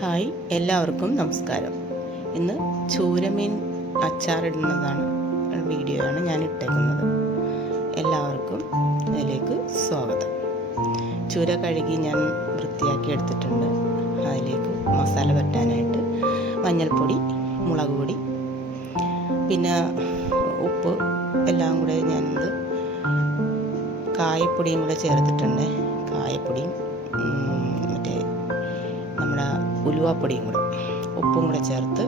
Hi എല്ലാവർക്കും നമസ്കാരം. ഇന്ന് ചൂരമീൻ അച്ചാറിടുന്നതാണ് വീഡിയോ ആണ് ഞാൻ ഇട്ടേക്കുന്നത്. എല്ലാവർക്കും അതിലേക്ക് സ്വാഗതം. ചൂര കഴുകി ഞാൻ വൃത്തിയാക്കി എടുത്തിട്ടുണ്ട്. അതിലേക്ക് മസാല പറ്റാനായിട്ട് മഞ്ഞൾപ്പൊടി മുളക് പൊടി പിന്നെ ഉപ്പ് എല്ലാം കൂടെ ഞാനിത് കായപ്പൊടിയും കൂടെ ചേർത്തിട്ടുണ്ട്. കായപ്പൊടിയും ഉലുവാപ്പൊടിയും കൂടെ ഉപ്പും കൂടെ ചേർത്ത്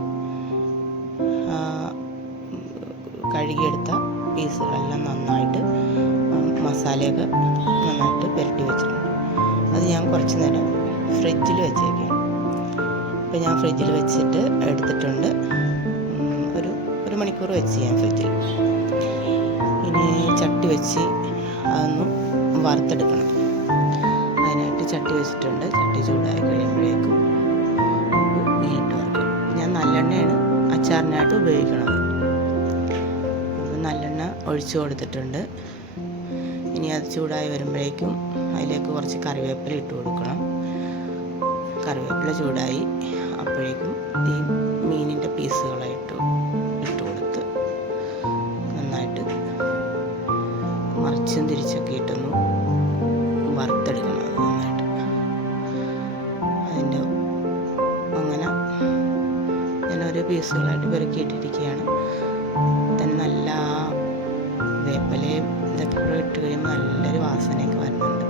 കഴുകിയെടുത്ത പീസുകളെല്ലാം നന്നായിട്ട് മസാലയൊക്കെ നന്നായിട്ട് പുരട്ടി വെച്ചിട്ടുണ്ട്. അത് ഞാൻ കുറച്ച് നേരം ഫ്രിഡ്ജിൽ വെച്ചേക്കാം ഇപ്പം ഞാൻ ഫ്രിഡ്ജിൽ വെച്ചിട്ട് എടുത്തിട്ടുണ്ട്. ഒരു ഒരു മണിക്കൂർ വെച്ച് ഞാൻ ഫ്രിഡ്ജിൽ. ഇനി ചട്ടി വെച്ച് അതൊന്ന് വറുത്തെടുക്കണം. അതിനായിട്ട് ചട്ടി വെച്ചിട്ടുണ്ട്. ചട്ടി ചൂടായി കഴിയുമ്പോഴേക്കും നല്ലെണ്ണയാണ് അച്ചാറിനായിട്ട് ഉപയോഗിക്കുന്നത് അപ്പോൾ നല്ലെണ്ണ ഒഴിച്ചു കൊടുത്തിട്ടുണ്ട്. ഇനി അത് ചൂടായി വരുമ്പോഴേക്കും അതിലേക്ക് കുറച്ച് കറിവേപ്പില ഇട്ട് കൊടുക്കണം. കറിവേപ്പില ചൂടായി അപ്പോഴേക്കും ഈ മീനിന്റെ പീസുകളായിട്ട് ഇട്ട് കൊടുത്ത് നന്നായിട്ട് മറിച്ചും തിരിച്ചൊക്കെ ഇട്ടൊന്ന് പീസുകളായിട്ട് പെറുക്കിയിട്ടിരിക്കുകയാണ് തന്നെ നല്ല വേപ്പലയും ഇതൊക്കെ കൂടെ ഇട്ട് കഴിയുമ്പോൾ നല്ലൊരു വാസനയൊക്കെ വരുന്നുണ്ട്.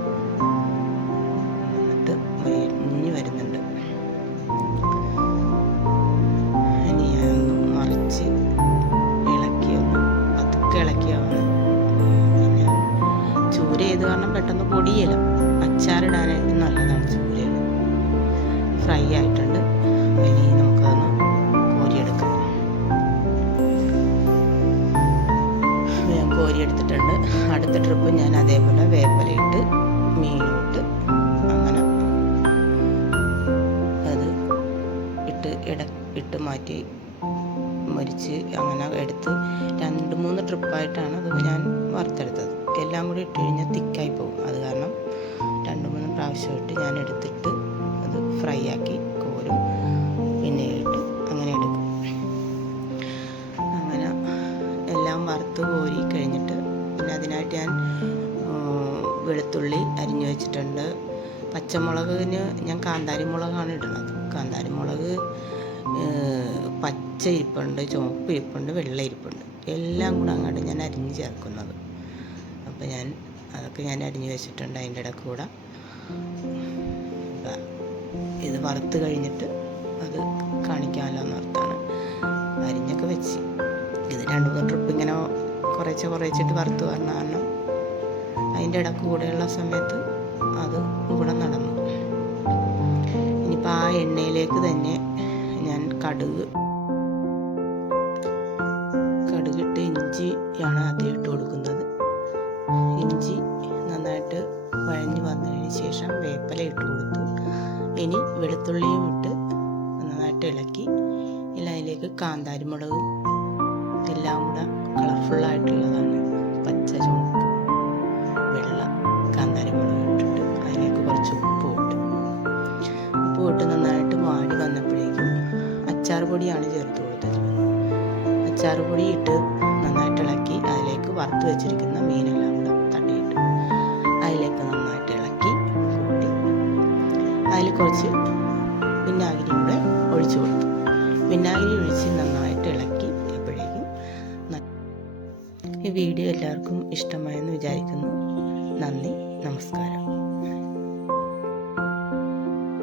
എന്നിട്ട് മൊരിഞ്ഞ് വരുന്നുണ്ട്. ഇനി ഞാനൊന്ന് മറിച്ച് ഇളക്കി പതുക്കെ ഇളക്കിയാവാണ് പിന്നെ ചൂര ചെയ്ത് കാരണം പെട്ടെന്ന് പൊടിയല അച്ചാറിടാനായിട്ട് നല്ലതാണ് ചൂരകൾ ഫ്രൈ ആയിട്ടുണ്ട്. കോരിയെടുത്തിട്ടുണ്ട് അടുത്ത ട്രിപ്പ് ഞാൻ അതേപോലെ വേപ്പലയിട്ട് മീനിട്ട് അങ്ങനെ അത് ഇട്ട് ഇട ഇട്ട് മാറ്റി മരിച്ച് അങ്ങനെ എടുത്ത് രണ്ട് മൂന്ന് ട്രിപ്പായിട്ടാണ് അത് ഞാൻ വറുത്തെടുത്തത്. എല്ലാം കൂടി ഇട്ട് കഴിഞ്ഞാൽ തിക്കായി പോകും. അത് കാരണം രണ്ട് മൂന്ന് പ്രാവശ്യമായിട്ട് ഞാൻ എടുത്തിട്ട് അത് ഫ്രൈ ആക്കി അതിനായിട്ട് ഞാൻ വെളുത്തുള്ളി അരിഞ്ഞു വെച്ചിട്ടുണ്ട്. പച്ചമുളകിന് ഞാൻ കാന്താരി മുളകാണ് ഇടുന്നത്. കാന്താരി മുളക് പച്ച ഇരിപ്പുണ്ട് ചുവപ്പ് ഇരിപ്പുണ്ട് വെള്ള ഇരിപ്പുണ്ട്. എല്ലാം കൂടെ അങ്ങോട്ട് ഞാൻ അരിഞ്ഞ് ചേർക്കുന്നത്. അപ്പോൾ ഞാൻ അതൊക്കെ ഞാൻ അരിഞ്ഞു വെച്ചിട്ടുണ്ട് അതിന്റെ ഇടയ്ക്ക് കൂടെ. ഇത് വറുത്ത് കഴിഞ്ഞിട്ട് അത് കാണിക്കാമല്ലോ എന്നോർത്താണ് കുറേശ്ശെ കുറേച്ചിട്ട് വറുത്ത് വരണം കാരണം അതിന്റെ ഇടയ്ക്ക് കൂടെയുള്ള സമയത്ത് അത് കൂടെ നടന്നു. ഇനിയിപ്പോൾ ആ എണ്ണയിലേക്ക് തന്നെ ഞാൻ കടുക് കടുകിട്ട് ഇഞ്ചിയാണ് ആദ്യം ഇട്ട് കൊടുക്കുന്നത്. ഇഞ്ചി നന്നായിട്ട് വഴഞ്ഞ് വന്നതിന് ശേഷം വേപ്പില ഇട്ട് കൊടുത്തു. ഇനി വെളുത്തുള്ളിയും ഇട്ട് നന്നായിട്ട് ഇളക്കി. ഇല്ല അതിലേക്ക് കാന്താരിമുളകും എല്ലാം കൂടെ കളർഫുള്ളായിട്ടുള്ളതാണ് പച്ച ചുവപ്പ് വെള്ള കാന്താരിമുളക് ഇട്ടിട്ട് അതിലേക്ക് കുറച്ച് ഉപ്പ് ഇട്ട്. ഉപ്പ് ഇട്ട് നന്നായിട്ട് വാടി വന്നപ്പോഴേക്കും അച്ചാർ പൊടിയാണ് ചേർത്ത് കൊടുത്തത്. അച്ചാർ പൊടി ഇട്ട് നന്നായിട്ട് ഇളക്കി അതിലേക്ക് വറുത്ത് വെച്ചിരിക്കുന്ന മീനെല്ലാം കൂടെ തട്ടിയിട്ട് അതിലേക്ക് നന്നായിട്ട് ഇളക്കി കൂട്ടി. അതിൽ കുറച്ച് വിനാഗിരി കൂടെ ഒഴിച്ചു കൊടുത്തു. വിനാഗിരി ഒഴിച്ച് നന്നായിട്ട് ഇളക്കി ഈ വീഡിയോ എല്ലാവർക്കും ഇഷ്ടമായെന്ന് വിചാരിക്കുന്നു. നന്ദി നമസ്കാരം.